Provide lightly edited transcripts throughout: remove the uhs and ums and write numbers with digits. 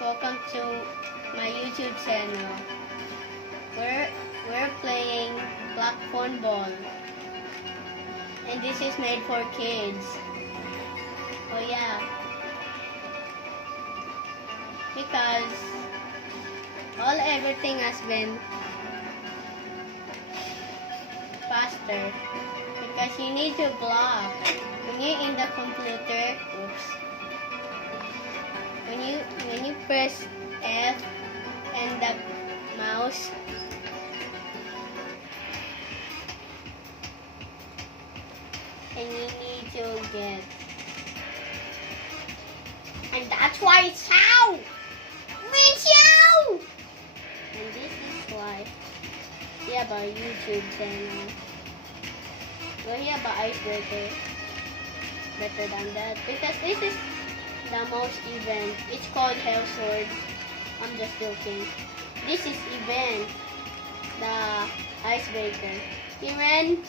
welcome to my YouTube channel. We're playing Black Phone Ball, and this is made for kids. Oh yeah, because everything has been faster. Because you need to block when you're in the computer. Oops. When you press F and the mouse, and you need to get, and that's why it's how. And this is why we have our YouTube channel. We have an icebreaker better than that because this is the most event. It's called Hell Sword. I'm just joking. This is event, the icebreaker. Even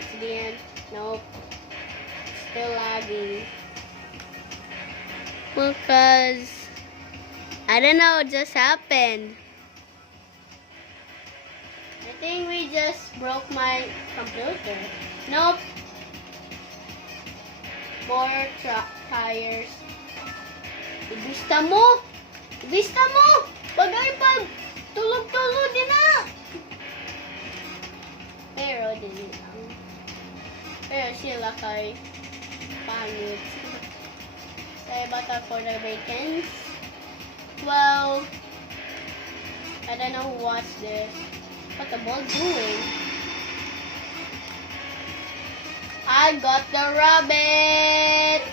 it's the end. Nope. Still lagging. Because I don't know what just happened. I think we just broke my computer. Nope. More tires. Ibista mo! Ibista mo! Bagay pa! Tulog-tulog din na! Pero din lang. Pero sila kay pangit. Sorry about that for the bacons. Well, I don't know who watched this. What the ball doing? I got the rabbit!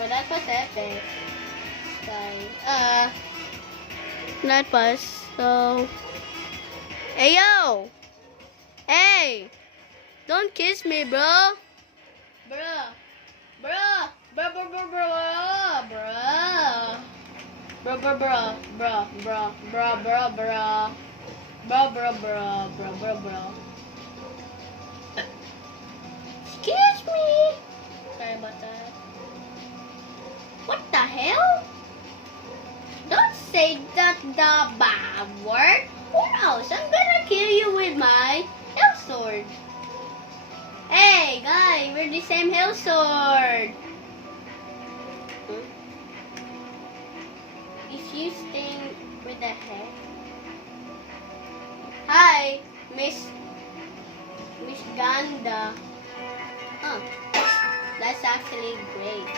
So that was epic. That was so... Hey, yo! Hey! Don't kiss me, bro! Bruh! Bruh! Bruh, bruh, bruh, bruh! Bruh! Bruh, bruh, bruh! Bruh, bruh, bruh, bruh, bruh! Bruh, bruh, bruh, bruh, bruh, bruh! Excuse me! Sorry about that. What the hell? Don't say that the bad word, or else I'm gonna kill you with my hell sword. Hey, guys, we're the same hell sword. If you sting with the head. Hi, Miss Ganda. Huh. That's actually great.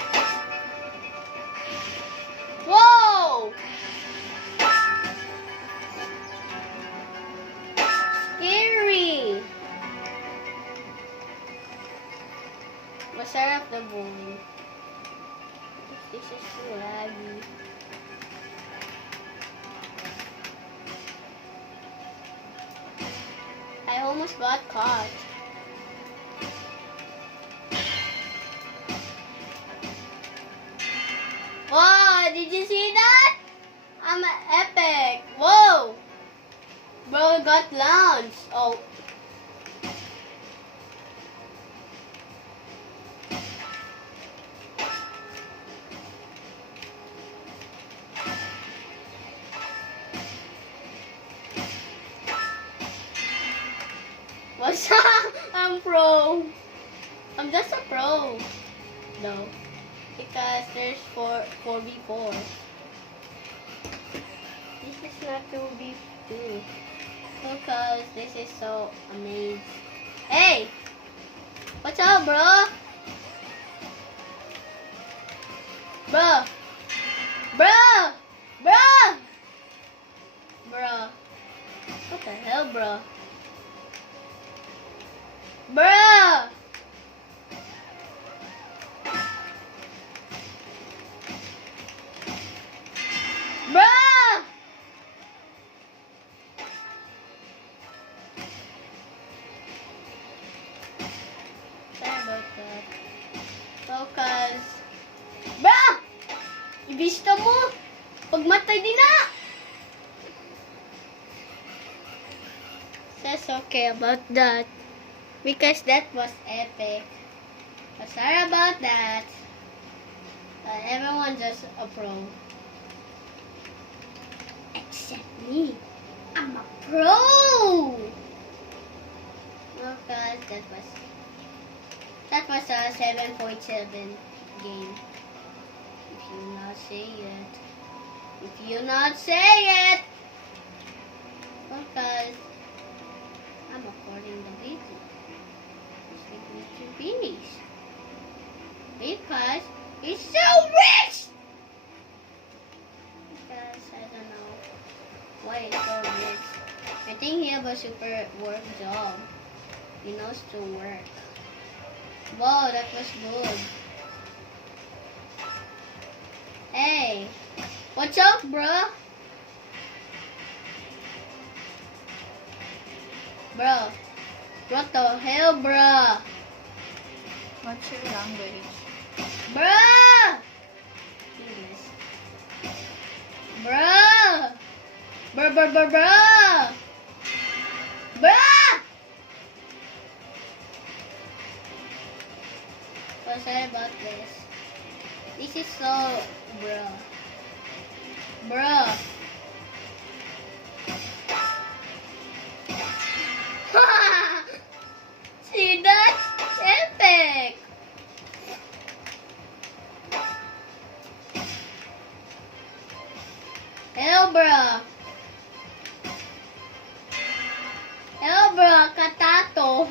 Whoa! Scary! Masarap the bowling. This is so laggy. I almost got caught. Whoa, did you see that? I'm epic. Whoa. Bro got launched. Oh. What's up? I'm pro. I'm just a pro. No. Because there's 4v4. This is not 2v2. Because this is so amazing. Hey! What's up, bro? Bro! Bro! Bro! Bro. What the hell, bro? Bro! Bruh! Sorry about that. Focus. Bruh! Ibista mo! Pagmatay din na! That's okay about that. Because that was epic. But sorry about that. Everyone's just a pro. Except me. I'm a pro! Well, guys, that was a 7.7 game. If you not say it. If you not say it! Well, guys, I'm recording the video. It's like Mr. Beast. Because he's so rich! Because I don't know why he's so rich. I think he have a super work job. He knows to work. Wow, that was good. Hey, what's up, bruh? Bruh, what the hell, bruh? What's your language? Bruh! English. Bruh! Bruh! Bruh! Well, sorry about this. This is so... Bruh. Bruh. See, that's epic! Hello, bruh. Hello, bruh. Katato.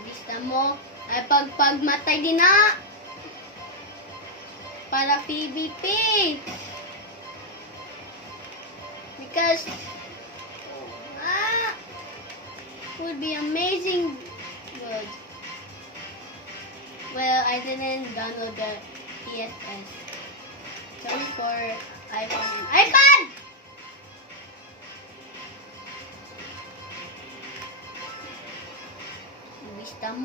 Bista mo ay pagpagmatay din na para PvP. Because would be amazing good. Well, I didn't download the ESS. It's only for iPhone and iPad! Ibista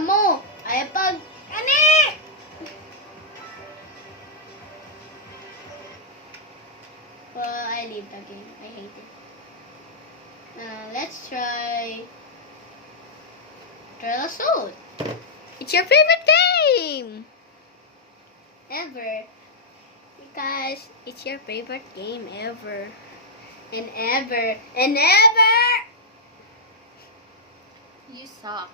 mo! iPad! Ani! Well, I leave the game. I hate it. Let's try Assault. It's your favorite game! Ever. Because it's your favorite game ever. And ever. And ever! You suck.